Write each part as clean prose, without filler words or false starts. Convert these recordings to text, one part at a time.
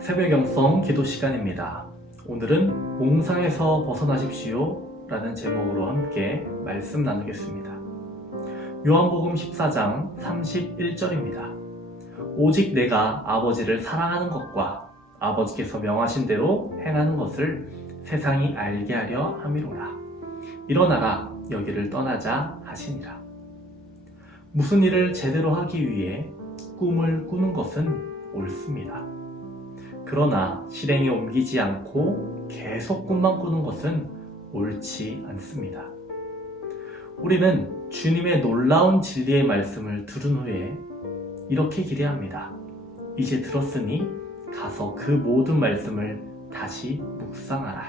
새벽 영성 기도 시간입니다. 오늘은 몽상에서 벗어나십시오 라는 제목으로 함께 말씀 나누겠습니다. 요한복음 14장 31절입니다. 오직 내가 아버지를 사랑하는 것과 아버지께서 명하신 대로 행하는 것을 세상이 알게 하려 함이로라. 일어나라, 여기를 떠나자 하시니라. 무슨 일을 제대로 하기 위해 꿈을 꾸는 것은 옳습니다. 그러나 실행에 옮기지 않고 계속 꿈만 꾸는 것은 옳지 않습니다. 우리는 주님의 놀라운 진리의 말씀을 들은 후에 이렇게 기대합니다. 이제 들었으니 가서 그 모든 말씀을 다시 묵상하라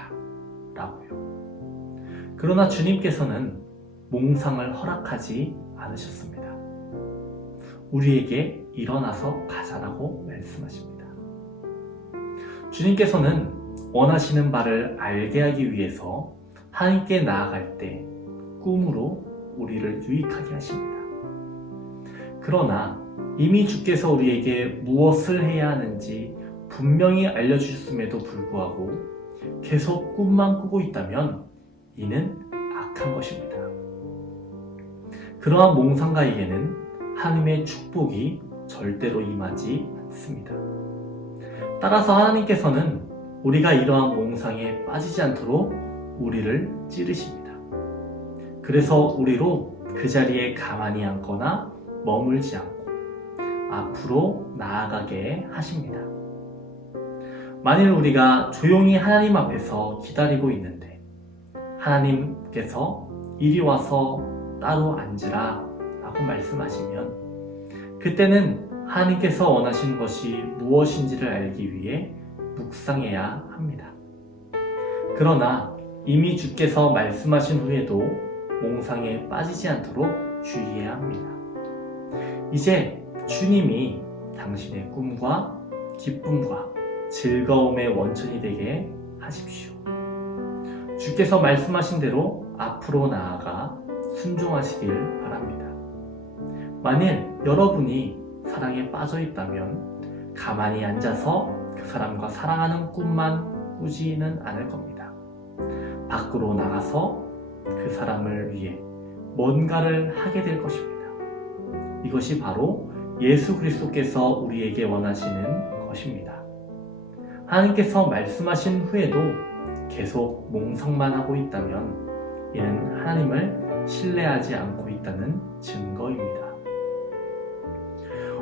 라고요. 그러나 주님께서는 몽상을 허락하지 않으셨습니다. 우리에게 일어나서 가자라고 말씀하십니다. 주님께서는 원하시는 바를 알게 하기 위해서 하나님께 나아갈 때 꿈으로 우리를 유익하게 하십니다. 그러나 이미 주께서 우리에게 무엇을 해야 하는지 분명히 알려주셨음에도 불구하고 계속 꿈만 꾸고 있다면 이는 악한 것입니다. 그러한 몽상가에게는 하나님의 축복이 절대로 임하지 않습니다. 따라서 하나님께서는 우리가 이러한 몽상에 빠지지 않도록 우리를 찌르십니다. 그래서 우리로 그 자리에 가만히 앉거나 머물지 않고 앞으로 나아가게 하십니다. 만일 우리가 조용히 하나님 앞에서 기다리고 있는데 하나님께서 이리 와서 따로 앉으라 라고 말씀하시면 그때는 하나님께서 원하시는 것이 무엇인지를 알기 위해 묵상해야 합니다. 그러나 이미 주께서 말씀하신 후에도 몽상에 빠지지 않도록 주의해야 합니다. 이제 주님이 당신의 꿈과 기쁨과 즐거움의 원천이 되게 하십시오. 주께서 말씀하신 대로 앞으로 나아가 순종하시길 바랍니다. 만일 여러분이 사랑에 빠져 있다면 가만히 앉아서 그 사람과 사랑하는 꿈만 꾸지는 않을 겁니다. 밖으로 나가서 그 사람을 위해 뭔가를 하게 될 것입니다. 이것이 바로 예수 그리스도께서 우리에게 원하시는 것입니다. 하나님께서 말씀하신 후에도 계속 몽상만 하고 있다면 이는 하나님을 신뢰하지 않고 있다는 증거입니다.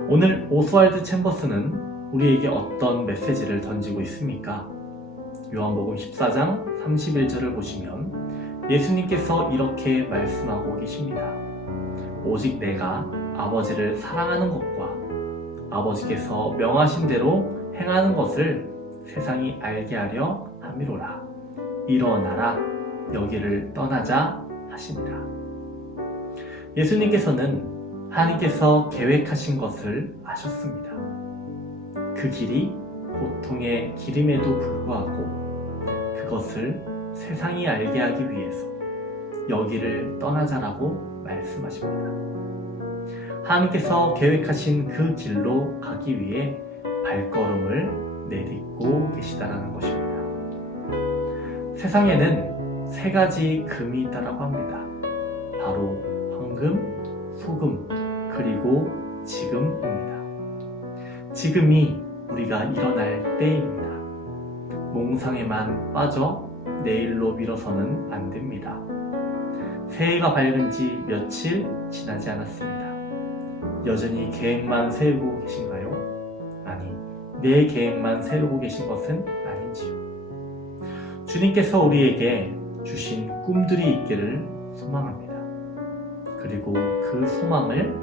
오늘 오스왈드 챔버스는 우리에게 어떤 메시지를 던지고 있습니까? 요한복음 14장 31절을 보시면 예수님께서 이렇게 말씀하고 계십니다. 오직 내가 아버지를 사랑하는 것과 아버지께서 명하신 대로 행하는 것을 세상이 알게 하려 함이로라. 일어나라, 여기를 떠나자 하시니라. 예수님께서는 하나님께서 계획하신 것을 아셨습니다. 그 길이 고통의 길임에도 불구하고 그것을 세상이 알게 하기 위해서 여기를 떠나자라고 말씀하십니다. 하나님께서 계획하신 그 길로 가기 위해 발걸음을 내딛고 계시다라는 것입니다. 세상에는 세 가지 금이 있다라고 합니다. 바로 황금, 소금, 그리고 지금입니다. 지금이 우리가 일어날 때입니다. 몽상에만 빠져 내일로 미뤄서는 안 됩니다. 새해가 밝은 지 며칠 지나지 않았습니다. 여전히 계획만 세우고 계신가요? 아니, 내 계획만 세우고 계신 것은 아닌지요. 주님께서 우리에게 주신 꿈들이 있기를 소망합니다. 그리고 그 소망을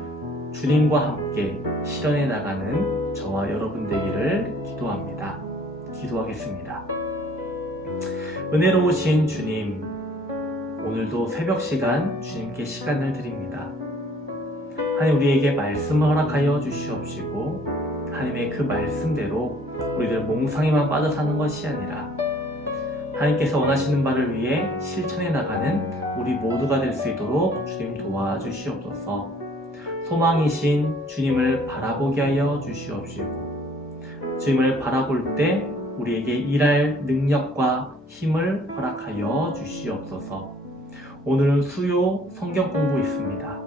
주님과 함께 실현해 나가는 저와 여러분 되기를 기도합니다. 기도하겠습니다. 은혜로우신 주님, 오늘도 새벽 시간 주님께 시간을 드립니다. 하나님, 우리에게 말씀을 허락하여 주시옵시고 하나님의 그 말씀대로 우리들 몽상에만 빠져 사는 것이 아니라 하나님께서 원하시는 바를 위해 실천해 나가는 우리 모두가 될 수 있도록 주님 도와주시옵소서. 소망이신 주님을 바라보게 하여 주시옵시고 주님을 바라볼 때 우리에게 일할 능력과 힘을 허락하여 주시옵소서. 오늘은 수요 성경 공부 있습니다.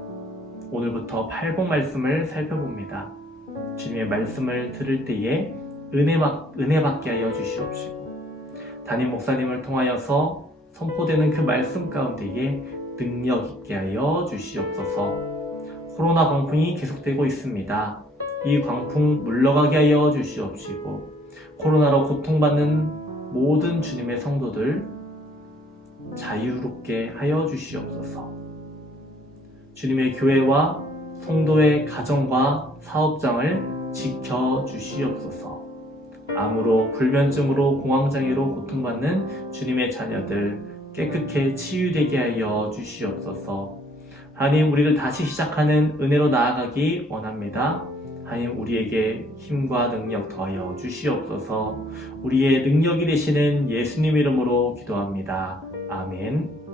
오늘부터 팔복 말씀을 살펴봅니다. 주님의 말씀을 들을 때에 은혜 받게 하여 주시옵시고, 담임 목사님을 통하여서 선포되는 그 말씀 가운데에 능력 있게 하여 주시옵소서. 코로나 광풍이 계속되고 있습니다. 이 광풍 물러가게 하여 주시옵시고, 코로나로 고통받는 모든 주님의 성도들 자유롭게 하여 주시옵소서. 주님의 교회와 성도의 가정과 사업장을 지켜주시옵소서. 암으로 불면증으로 공황장애로 고통받는 주님의 자녀들 깨끗게 치유되게 하여 주시옵소서. 하나님, 우리를 다시 시작하는 은혜로 나아가기 원합니다. 하나님, 우리에게 힘과 능력 더하여 주시옵소서. 우리의 능력이 되시는 예수님 이름으로 기도합니다. 아멘.